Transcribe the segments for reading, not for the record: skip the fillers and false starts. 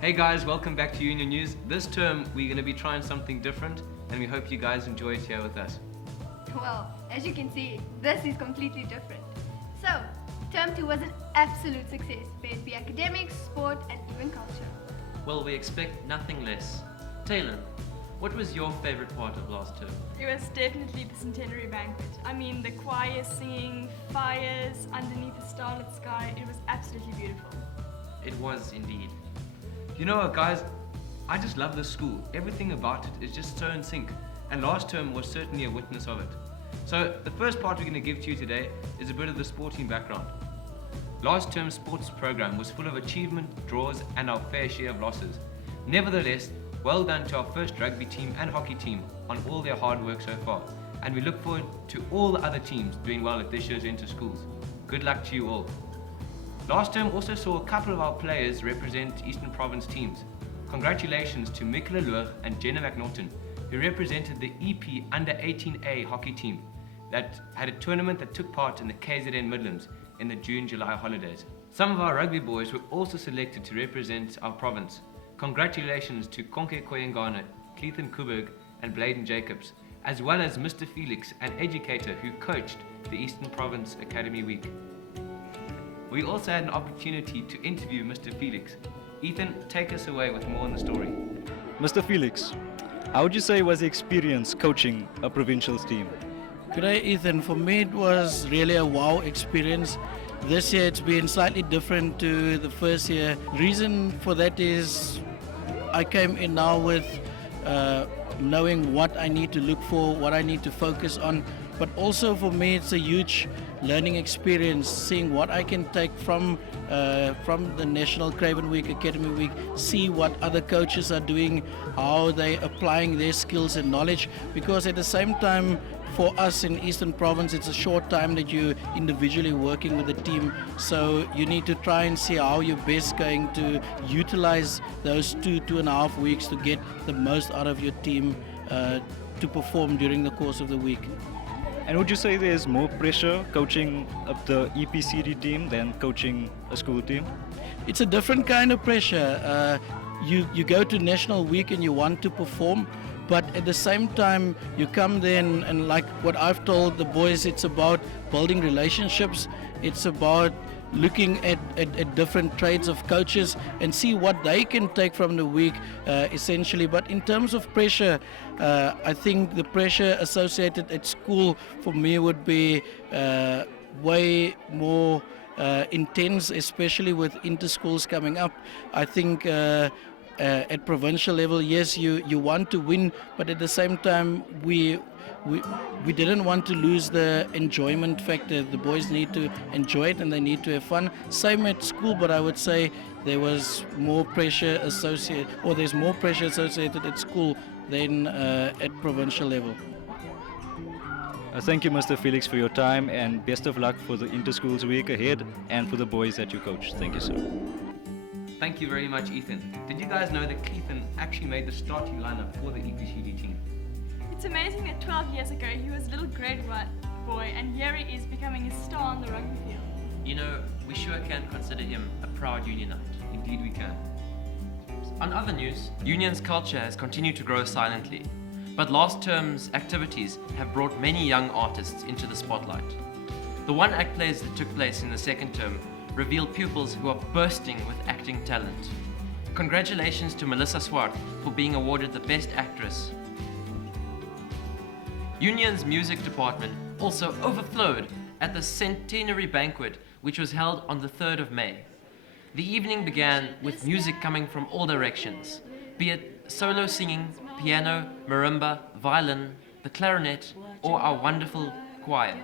Hey guys, welcome back to Union News. This term we're going to be trying something different and we hope you guys enjoy it here with us. Well, as you can see, this is completely different. So, term 2 was an absolute success, be it be academics, sport and even culture. Well, we expect nothing less. Taylor, what was your favorite part of last term? It was definitely the centenary banquet. I mean, the choir singing, fires underneath the starlit sky, it was absolutely beautiful. It was indeed. You know what guys, I just love this school. Everything about it is just so in sync and last term was certainly a witness of it. So the first part we're going to give to you today is a bit of the sporting background. Last term's sports program was full of achievement, draws and our fair share of losses. Nevertheless, well done to our first rugby team and hockey team on all their hard work so far. And we look forward to all the other teams doing well at this year's inter-schools. Good luck to you all. Last term also saw a couple of our players represent Eastern Province teams. Congratulations to Mick Lelour and Jenna McNaughton, who represented the EP Under 18A hockey team that had a tournament that took part in the KZN Midlands in the June-July holidays. Some of our rugby boys were also selected to represent our province. Congratulations to Konke Koyengana, Cleethan Kuberg and Bladen Jacobs, as well as Mr. Felix, an educator who coached the Eastern Province Academy Week. We also had an opportunity to interview Mr. Felix. Ethan, take us away with more on the story. Mr. Felix, how would you say was the experience coaching a provincials team? Good day, Ethan. For me, it was really a wow experience. This year, it's been slightly different to the first year. Reason for that is I came in now with knowing what I need to look for, what I need to focus on. But also for me, it's a huge learning experience, seeing what I can take from the National Craven Week, Academy Week, see what other coaches are doing, how they're applying their skills and knowledge. Because at the same time, for us in Eastern Province, it's a short time that you're individually working with the team. So you need to try and see how you're best going to utilize those 2.5 weeks to get the most out of your team to perform during the course of the week. And would you say there's more pressure coaching the EPCD team than coaching a school team? It's a different kind of pressure. You go to National Week and you want to perform, but at the same time you come there and like what I've told the boys, it's about building relationships. It's about looking at different trades of coaches and see what they can take from the week essentially. But in terms of pressure, I think the pressure associated at school for me would be way more intense, especially with inter-schools coming up. I think at provincial level, yes, you want to win, but at the same time we didn't want to lose the enjoyment factor. The boys need to enjoy it and they need to have fun. Same at school, but I would say there was more pressure associated, or there's more pressure associated at school than at provincial level. Thank you, Mr. Felix, for your time and best of luck for the Inter-Schools week ahead and for the boys that you coach. Thank you, sir. Thank you very much, Ethan. Did you guys know that Cleethan actually made the starting lineup for the EPCD team? It's amazing that 12 years ago he was a little grade 1 boy and here he is becoming a star on the rugby field. You know, we sure can consider him a proud Unionite. Indeed we can. On other news, Union's culture has continued to grow silently, but last term's activities have brought many young artists into the spotlight. The one act plays that took place in the second term revealed pupils who are bursting with acting talent. Congratulations to Melissa Swart for being awarded the Best Actress. Union's music department also overflowed at the centenary banquet, which was held on the 3rd of May. The evening began with music coming from all directions, be it solo singing, piano, marimba, violin, the clarinet, or our wonderful choir.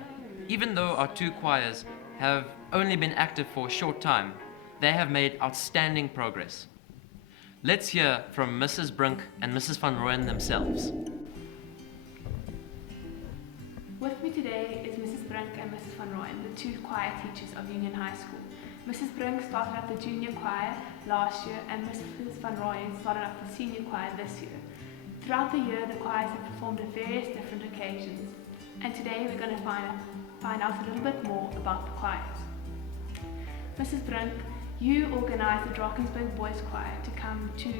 Even though our two choirs have only been active for a short time, they have made outstanding progress. Let's hear from Mrs. Brink and Mrs. Van Rooyen themselves. With me today is Mrs. Brink and Mrs. Van Rooyen, the two choir teachers of Union High School. Mrs. Brink started up the junior choir last year and Mrs. Van Rooyen started up the senior choir this year. Throughout the year, the choirs have performed at various different occasions, and today we're going to find out a little bit more about the choirs. Mrs. Brink, You organised the Drakensberg Boys Choir to come to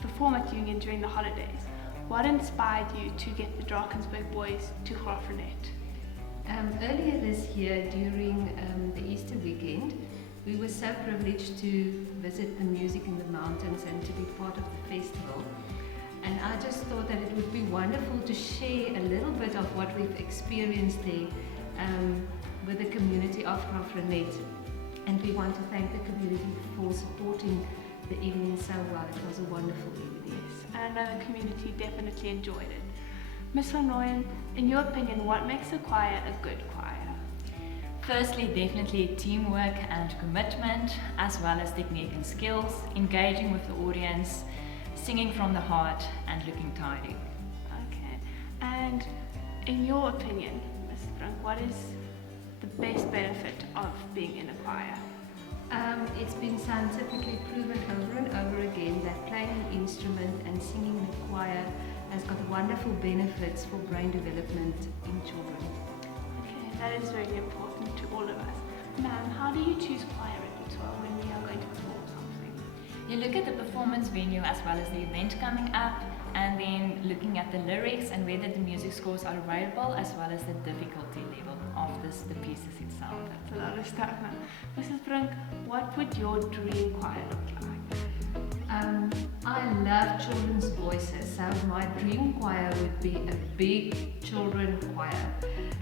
perform at Union during the holidays. What inspired you to get the Drakensberg Boys to Graaff-Reinet? Earlier this year, during the Easter weekend, we were so privileged to visit the Music in the Mountains and to be part of the festival. And I just thought that it would be wonderful to share a little bit of what we've experienced there with the community of Graaff-Reinet. And we want to thank the community for supporting the evening so well. It was a wonderful evening. Yes, and I know the community definitely enjoyed it. Ms. Van Rooyen, in your opinion, what makes a choir a good choir? Firstly, definitely teamwork and commitment, as well as technique and skills, engaging with the audience, singing from the heart, and looking tidy. Okay, and in your opinion, Mrs. Brink, what is the best benefit of being in a choir? It's been scientifically proven over and over again that playing an instrument and singing in the choir has got wonderful benefits for brain development in children. Okay, that is very important to all of us. Ma'am, how do you choose choir repertoire when we are going to perform something? You look at the performance venue as well as the event coming up, and then looking at the lyrics and whether the music scores are available, as well as the difficulty level of the pieces itself. That's a lot of stuff, ma'am. Mrs. Brink, what would your dream choir look like? I love children's voices, so my dream choir would be a big children choir.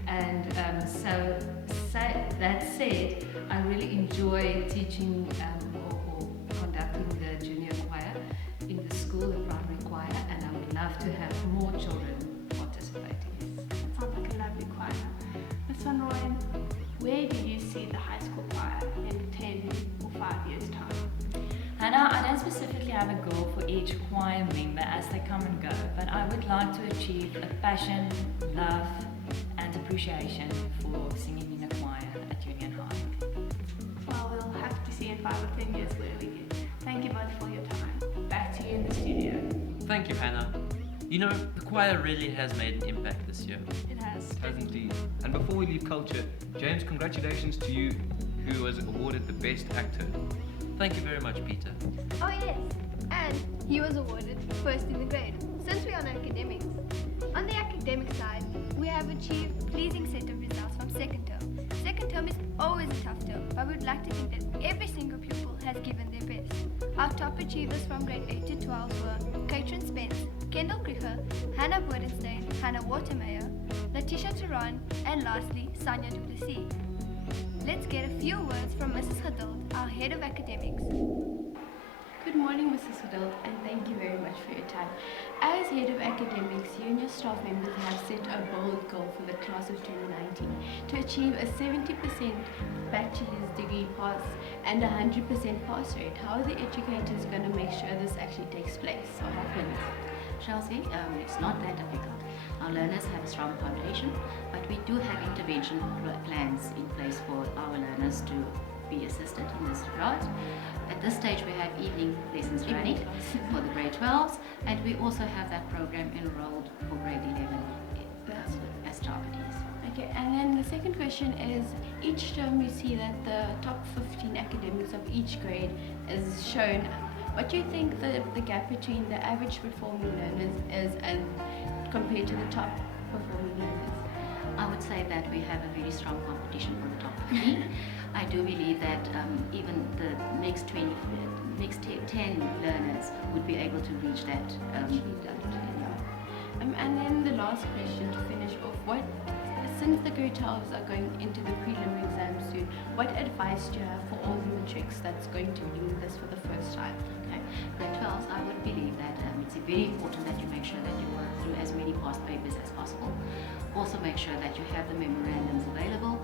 And so that said, I really enjoy teaching or conducting the junior choir in the school, the primary choir, and I would love to have more children participating. That sounds like a lovely choir. Ms. Van Rooyen, where do you see the high school choir in 10 or 5 years' time? Hannah, I don't specifically have a goal for each choir member as they come and go, but I would like to achieve a passion, love, and appreciation for singing in a choir at Union High. Well, we'll have to see in 5 or 10 years where we get. Thank you both for your time. Back to you in the studio. Thank you, Hannah. You know, the choir really has made an impact this year. It has. It has indeed. And before we leave culture, James, congratulations to you who was awarded the Best Actor. Thank you very much, Peter. Oh yes, and he was awarded first in the grade, since we're on academics. On the academic side, we have achieved a pleasing set of results from second term. Second term is always a tough term, but we'd like to think that every single pupil has given their best. Our top achievers from grade 8 to 12 were Katrin Spence, Kendall Griffith, Hannah Bodenstein, Hannah Watermeyer, Letitia Turan, and lastly, Sanya Duplessis. Let's get a few words from Mrs. Geduld, our head of academics. Good morning, Mrs. Geduld, and thank you very much for your time. As head of academics, you and your staff members have set a bold goal for the class of 2019 to achieve a 70% bachelor's degree pass and a 100% pass rate. How are the educators going to make sure this actually takes place or happens? Chelsea, it's not that difficult. Our learners have a strong foundation, but we do have intervention plans in place for our learners to be assisted in this regard. At this stage, we have evening lessons running for the grade 12s, and we also have that program enrolled for grade 11 as targetees. Okay, and then the second question is, each term we see that the top 15 academics of each grade is shown. What do you think the gap between the average performing learners is and compared to the top performing learners? I would say that we have a very strong competition for the top 15. I do believe that even the next 10 learners would be able to reach that. And then the last question to finish off, since the grade 12s are going into the prelim exam soon, what advice do you have for all the matrics that's going to lead this for the first time? Okay. Grade 12s, I would believe that it's very important that you make sure that you work through as many past papers as possible. Also make sure that you have the memorandums available.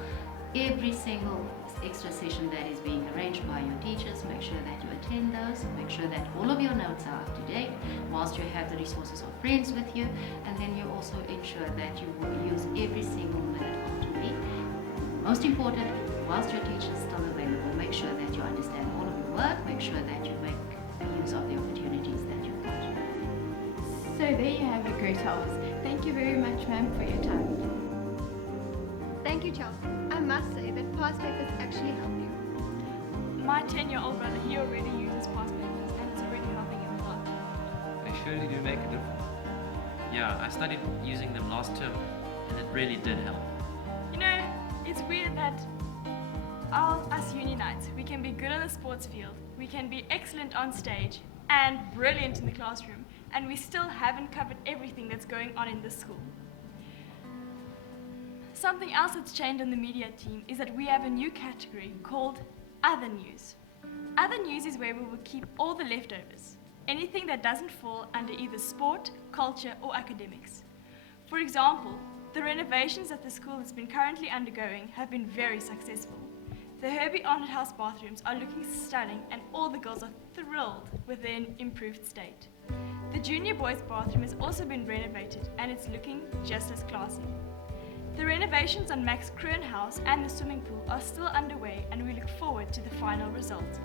Every single extra session that is being arranged by your teachers, make sure that you attend those, make sure that all of your notes are up to date, whilst you have the resources of friends with you, and then you also ensure that you will use every single minute of the week. Most important, whilst your teacher is still available, make sure that you understand all of your work, make sure that you make use of the opportunities that you've got. So there you have your grade 12s. Thank you very much, ma'am, for your time. Thank you, Chelsea. I must say that past papers actually help you. My 10-year-old brother, he already uses past papers and it's already helping him a lot. They surely do make a difference. Yeah, I started using them last term and it really did help. You know, it's weird that us unionites, we can be good on the sports field, we can be excellent on stage and brilliant in the classroom, and we still haven't covered everything that's going on in this school. Something else that's changed on the media team is that we have a new category called Other News. Other News is where we will keep all the leftovers, anything that doesn't fall under either sport, culture or academics. For example, the renovations that the school has been currently undergoing have been very successful. The Herbie Arnott House bathrooms are looking stunning and all the girls are thrilled with their improved state. The junior boys bathroom has also been renovated and it's looking just as classy. The renovations on Max Kroon House and the swimming pool are still underway and we look forward to the final result.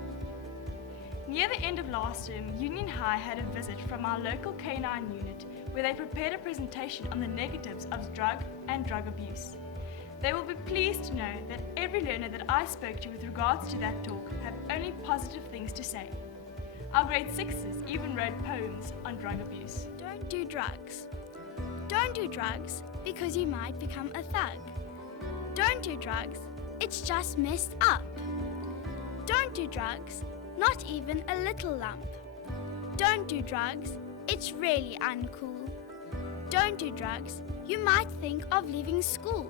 Near the end of last term, Union High had a visit from our local K9 unit where they prepared a presentation on the negatives of drug and drug abuse. They will be pleased to know that every learner that I spoke to with regards to that talk have only positive things to say. Our grade 6s even wrote poems on drug abuse. Don't do drugs. Don't do drugs because you might become a thug. Don't do drugs, it's just messed up. Don't do drugs, not even a little lump. Don't do drugs, it's really uncool. Don't do drugs, you might think of leaving school.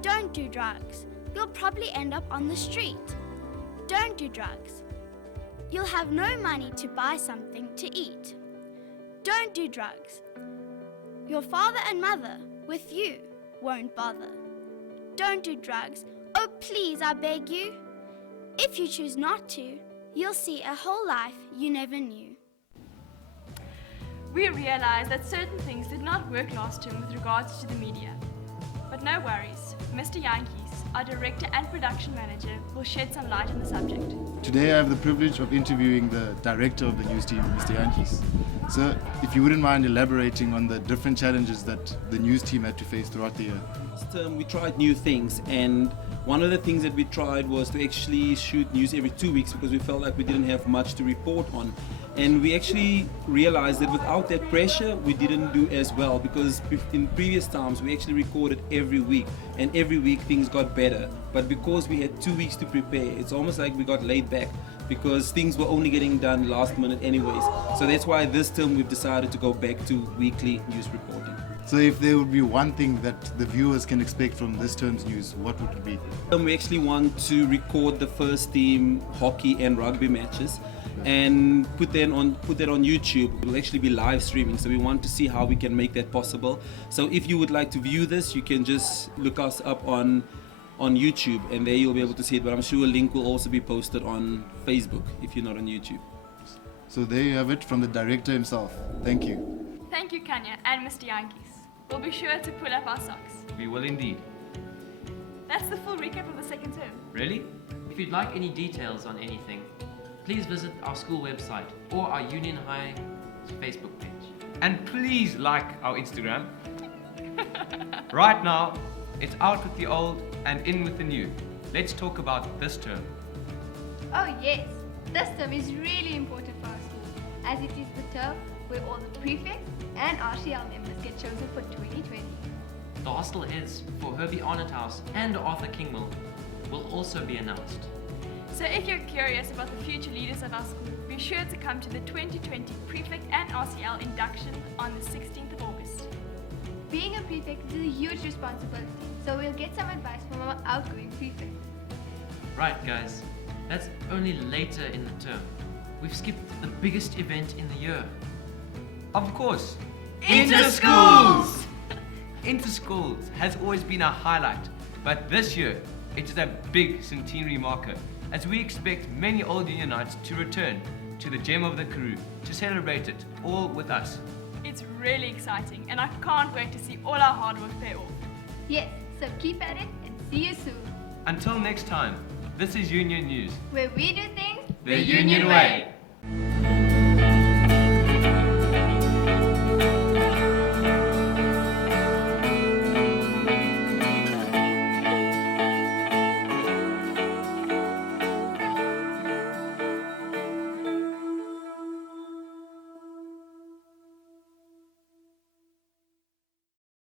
Don't do drugs, you'll probably end up on the street. Don't do drugs, you'll have no money to buy something to eat. Don't do drugs, your father and mother with you won't bother. Don't do drugs, oh please I beg you. If you choose not to, you'll see a whole life you never knew. We realized that certain things did not work last term with regards to the media. But no worries, Mr. Yankees, our director and production manager, will shed some light on the subject. Today I have the privilege of interviewing the director of the news team, Mr. Yankees. Sir, if you wouldn't mind elaborating on the different challenges that the news team had to face throughout the year. Last term we tried new things, and one of the things that we tried was to actually shoot news every 2 weeks because we felt like we didn't have much to report on. And we actually realized that without that pressure, we didn't do as well, because in previous times we actually recorded every week, and every week things got better. But because we had 2 weeks to prepare, it's almost like we got laid back because things were only getting done last minute anyways. So that's why this term we've decided to go back to weekly news reporting. So if there would be one thing that the viewers can expect from this term's news, what would it be? We actually want to record the first team hockey and rugby matches and put that on YouTube. It will actually be live streaming, so we want to see how we can make that possible. So if you would like to view this, you can just look us up on YouTube and there you'll be able to see it, but I'm sure a link will also be posted on Facebook if you're not on YouTube. So there you have it from the director himself. Thank you. Thank you, Kanya and Mr. Yankees. We'll be sure to pull up our socks. We will indeed. That's the full recap of the second term. Really? If you'd like any details on anything, please visit our school website or our Union High Facebook page. And please like our Instagram. Right now, it's out with the old and in with the new. Let's talk about this term. Oh yes, this term is really important for our school, as it is the term where all the prefects and RCL members get chosen for 2020. The hostel heads for Herbie Arnott House and Arthur Kingmill will also be announced. So if you're curious about the future leaders of our school, be sure to come to the 2020 Prefect and RCL induction on the 16th of August. Being a prefect is a huge responsibility, so we'll get some advice from our outgoing prefect. Right guys, that's only later in the term. We've skipped the biggest event in the year. Of course, Inter-Schools! Inter-Schools has always been a highlight, but this year it is a big centenary marker, as we expect many old Unionites to return to the gem of the Karoo to celebrate it all with us. It's really exciting and I can't wait to see all our hard work pay off. Yes, so keep at it and see you soon. Until next time, this is Union News, where we do things the Union way.